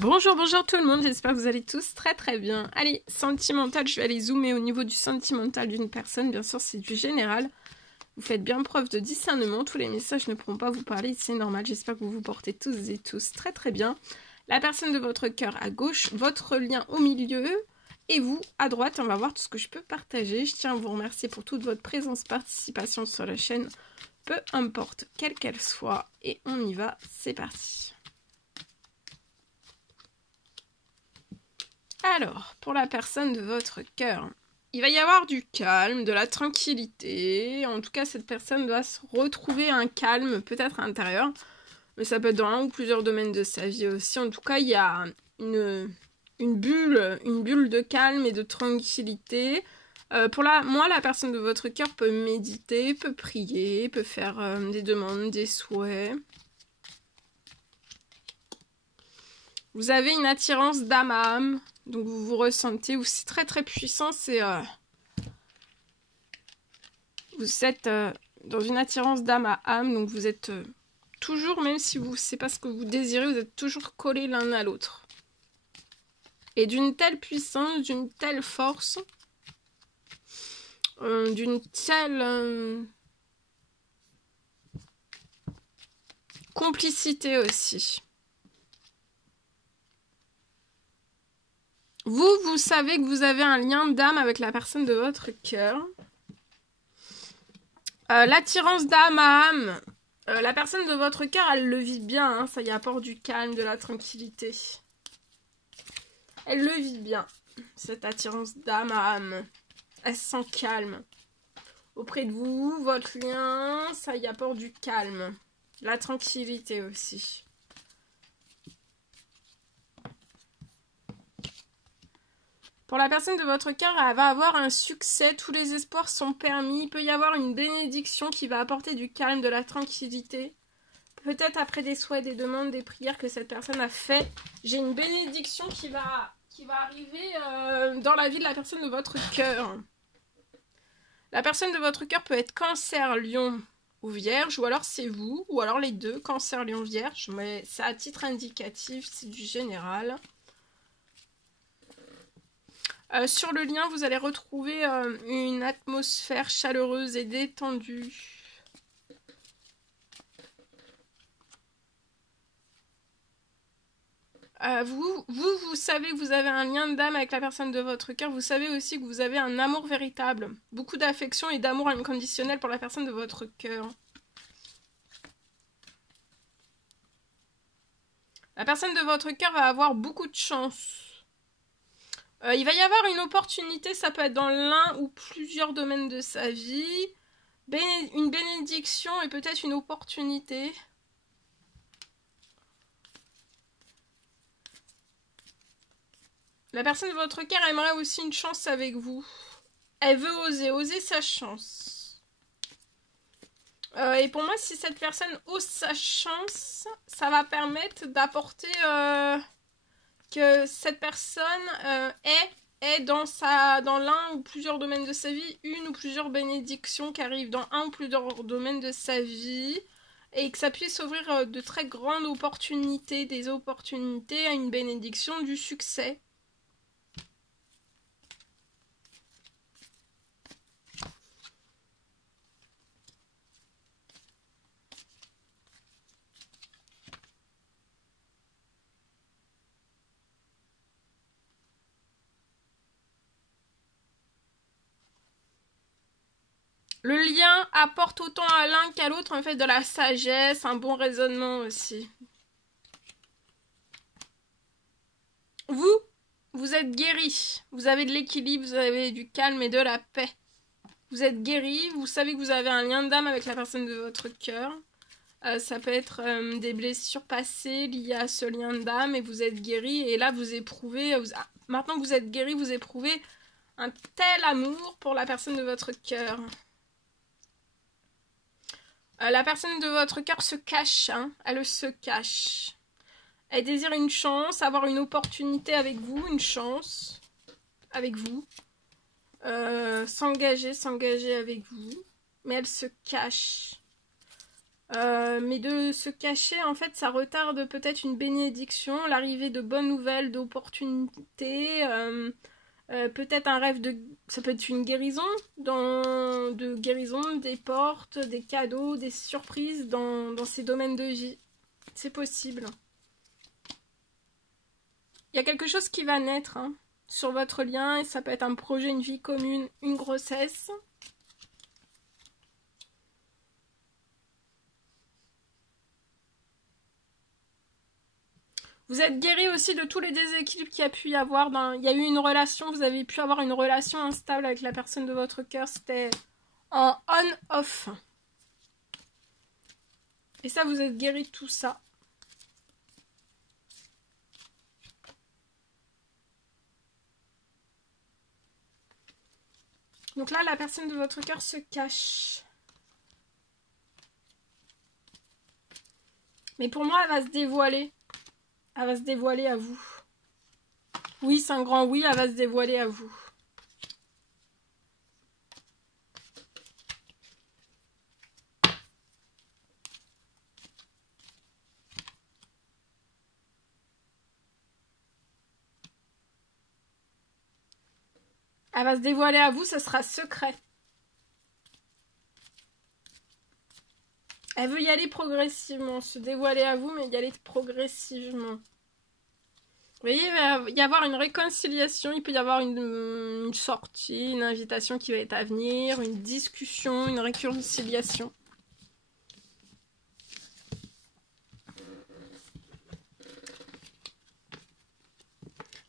Bonjour, bonjour tout le monde, j'espère que vous allez tous très bien. Allez, sentimental, je vais aller zoomer au niveau du sentimental d'une personne, bien sûr c'est du général. Vous faites bien preuve de discernement, tous les messages ne pourront pas vous parler, c'est normal, j'espère que vous vous portez tous et tous très bien. La personne de votre cœur à gauche, votre lien au milieu, et vous à droite, on va voir tout ce que je peux partager. Je tiens à vous remercier pour toute votre présence, participation sur la chaîne, peu importe quelle qu'elle soit, et on y va, c'est parti. Alors, pour la personne de votre cœur, il va y avoir du calme, de la tranquillité. En tout cas, cette personne doit se retrouver un calme, peut-être intérieur. Mais ça peut être dans un ou plusieurs domaines de sa vie aussi. En tout cas, il y a une bulle de calme et de tranquillité. Moi, la personne de votre cœur peut méditer, peut prier, peut faire des demandes, des souhaits. Vous avez une attirance d'âme à âme. Donc vous vous ressentez aussi très puissant. Vous êtes dans une attirance d'âme à âme. Donc vous êtes toujours, même si c'est pas ce que vous désirez, vous êtes toujours collés l'un à l'autre. Et d'une telle puissance, d'une telle force, d'une telle complicité aussi. Vous savez que vous avez un lien d'âme avec la personne de votre cœur. L'attirance d'âme à âme, la personne de votre cœur, elle le vit bien, hein, ça y apporte du calme, de la tranquillité. Elle le vit bien, cette attirance d'âme à âme. Elle se sent calme. Auprès de vous, votre lien, ça y apporte du calme. La tranquillité aussi. Pour la personne de votre cœur, elle va avoir un succès, tous les espoirs sont permis. Il peut y avoir une bénédiction qui va apporter du calme, de la tranquillité. Peut-être après des souhaits, des demandes, des prières que cette personne a fait. J'ai une bénédiction qui va arriver dans la vie de la personne de votre cœur. La personne de votre cœur peut être Cancer, Lion ou Vierge, ou alors c'est vous, ou alors les deux, Cancer, Lion, Vierge. Mais c'est à titre indicatif, c'est du général. Sur le lien, vous allez retrouver une atmosphère chaleureuse et détendue. Vous savez que vous avez un lien d'âme avec la personne de votre cœur. Vous savez aussi que vous avez un amour véritable. Beaucoup d'affection et d'amour inconditionnel pour la personne de votre cœur. La personne de votre cœur va avoir beaucoup de chance. Il va y avoir une opportunité, ça peut être dans l'un ou plusieurs domaines de sa vie. Une bénédiction et peut-être une opportunité. La personne de votre cœur aimerait aussi une chance avec vous. Elle veut oser sa chance. Et pour moi, si cette personne ose sa chance, ça va permettre d'apporter... que cette personne est dans l'un ou plusieurs domaines de sa vie, une ou plusieurs bénédictions qui arrivent dans un ou plusieurs domaines de sa vie, et que ça puisse ouvrir de très grandes opportunités, des opportunités à une bénédiction, du succès. Le lien apporte autant à l'un qu'à l'autre en fait de la sagesse, un bon raisonnement aussi. Vous êtes guéri, vous avez de l'équilibre, vous avez du calme et de la paix. Vous êtes guéri, vous savez que vous avez un lien d'âme avec la personne de votre cœur. Ça peut être des blessures passées liées à ce lien d'âme et vous êtes guéri. Et là, vous éprouvez... maintenant que vous êtes guéri, vous éprouvez un tel amour pour la personne de votre cœur. La personne de votre cœur se cache, hein, elle se cache. Elle désire une chance, avoir une opportunité avec vous, une chance avec vous. S'engager avec vous. Mais elle se cache. Mais de se cacher, en fait, ça retarde peut-être une bénédiction, l'arrivée de bonnes nouvelles, d'opportunités, peut-être un rêve de... Ça peut être une guérison, de guérison, des portes, des cadeaux, des surprises dans ces domaines de vie. C'est possible. Il y a quelque chose qui va naître hein, sur votre lien, et ça peut être un projet, une vie commune, une grossesse. Vous êtes guéri aussi de tous les déséquilibres qu'il y a pu y avoir. Il y a eu une relation, vous avez pu avoir une relation instable avec la personne de votre cœur. C'était en on-off. Et ça, vous êtes guéri de tout ça. Donc là, la personne de votre cœur se cache. Mais pour moi, elle va se dévoiler. Elle va se dévoiler à vous. Oui, c'est un grand oui, elle va se dévoiler à vous. Elle va se dévoiler à vous, ce sera secret. Elle veut y aller progressivement, se dévoiler à vous, mais y aller progressivement. Vous voyez, il va y avoir une réconciliation, il peut y avoir une sortie, une invitation qui va être à venir, une discussion, une réconciliation.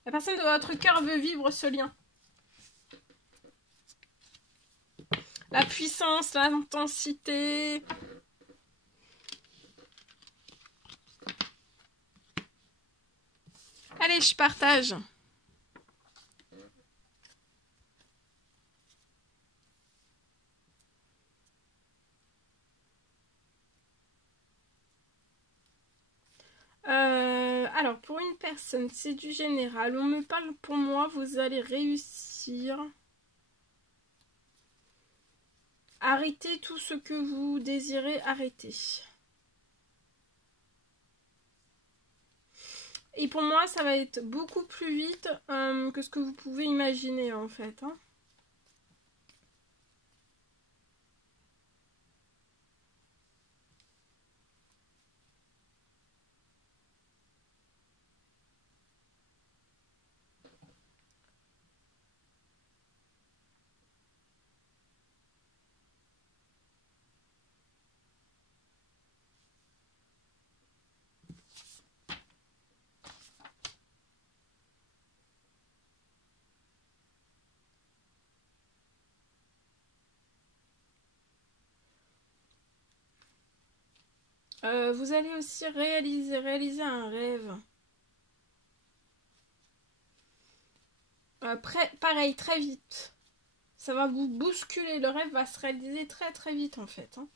La personne de votre cœur veut vivre ce lien. La puissance, l'intensité. Allez, je partage. Alors, pour une personne, c'est du général. On me parle pour moi, vous allez réussir. Arrêtez tout ce que vous désirez arrêter. Et pour moi, ça va être beaucoup plus vite que ce que vous pouvez imaginer, en fait. Hein. Vous allez aussi réaliser un rêve. Pareil, très vite. Ça va vous bousculer. Le rêve va se réaliser très très vite en fait. Hein.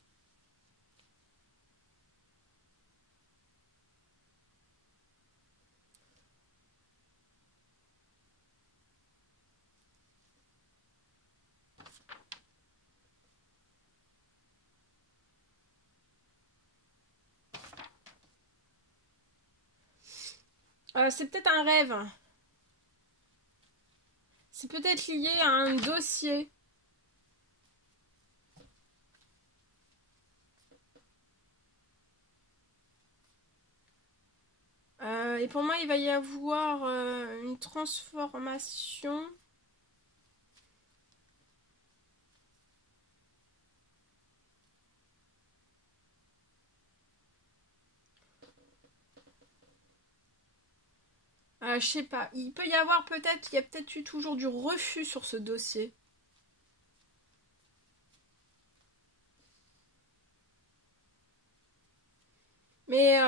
C'est peut-être un rêve. C'est peut-être lié à un dossier. Et pour moi, il va y avoir une transformation. Je sais pas. Il peut y avoir peut-être, il y a peut-être eu toujours du refus sur ce dossier. Mais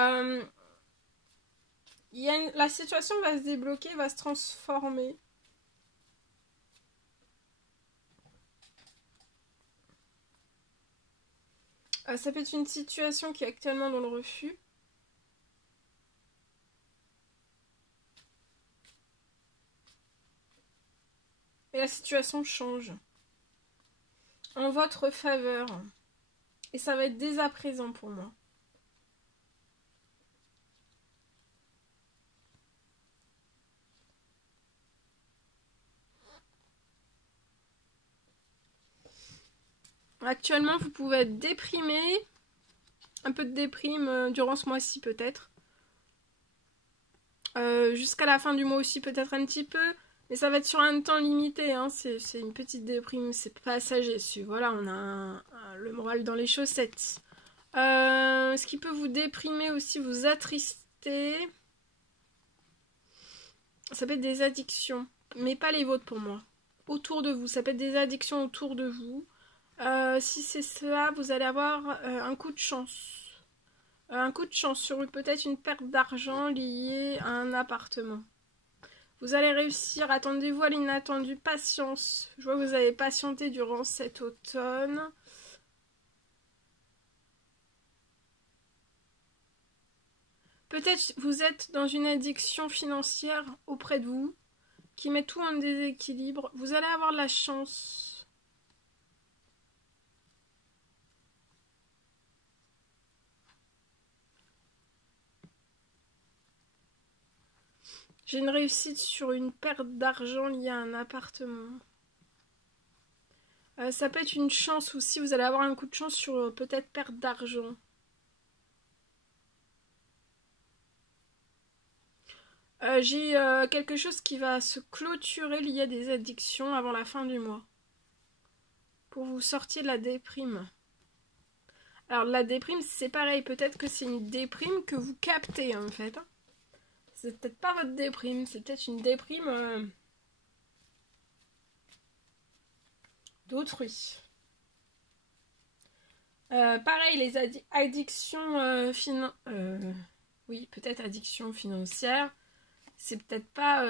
la situation va se débloquer, va se transformer. Ça peut être une situation qui est actuellement dans le refus. Et la situation change. En votre faveur. Et ça va être dès à présent pour moi. Actuellement, vous pouvez être déprimé. Un peu de déprime durant ce mois-ci peut-être. Jusqu'à la fin du mois aussi peut-être un petit peu. Mais ça va être sur un temps limité. Hein. C'est une petite déprime. C'est passager. Voilà, on a le moral dans les chaussettes. Ce qui peut vous déprimer aussi, vous attrister. Ça peut être des addictions. Mais pas les vôtres pour moi. Autour de vous. Ça peut être des addictions autour de vous. Si c'est cela, vous allez avoir un coup de chance. Un coup de chance sur peut-être une perte d'argent liée à un appartement. Vous allez réussir, attendez-vous à l'inattendu, patience. Je vois que vous avez patienté durant cet automne. Peut-être vous êtes dans une addiction financière auprès de vous qui met tout en déséquilibre. Vous allez avoir la chance. J'ai une réussite sur une perte d'argent liée à un appartement. Ça peut être une chance aussi, vous allez avoir un coup de chance sur peut-être perte d'argent. J'ai quelque chose qui va se clôturer lié à des addictions avant la fin du mois. Pour vous sortir de la déprime. Alors la déprime c'est pareil, peut-être que c'est une déprime que vous captez en fait. C'est peut-être pas votre déprime, c'est peut-être une déprime d'autrui. Pareil, les addictions oui, peut-être addiction financière. C'est peut-être pas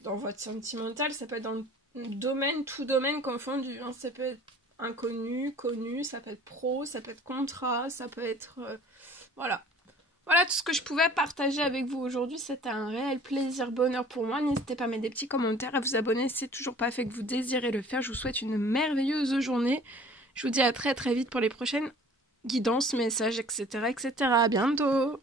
dans votre sentimental, ça peut être dans le domaine, tout domaine confondu. Hein. Ça peut être inconnu, connu, ça peut être pro, ça peut être contrat, ça peut être... voilà. Voilà tout ce que je pouvais partager avec vous aujourd'hui. C'était un réel plaisir, bonheur pour moi. N'hésitez pas à mettre des petits commentaires, à vous abonner si c'est toujours pas fait que vous désirez le faire. Je vous souhaite une merveilleuse journée. Je vous dis à très très vite pour les prochaines guidances, messages, etc. etc. À bientôt!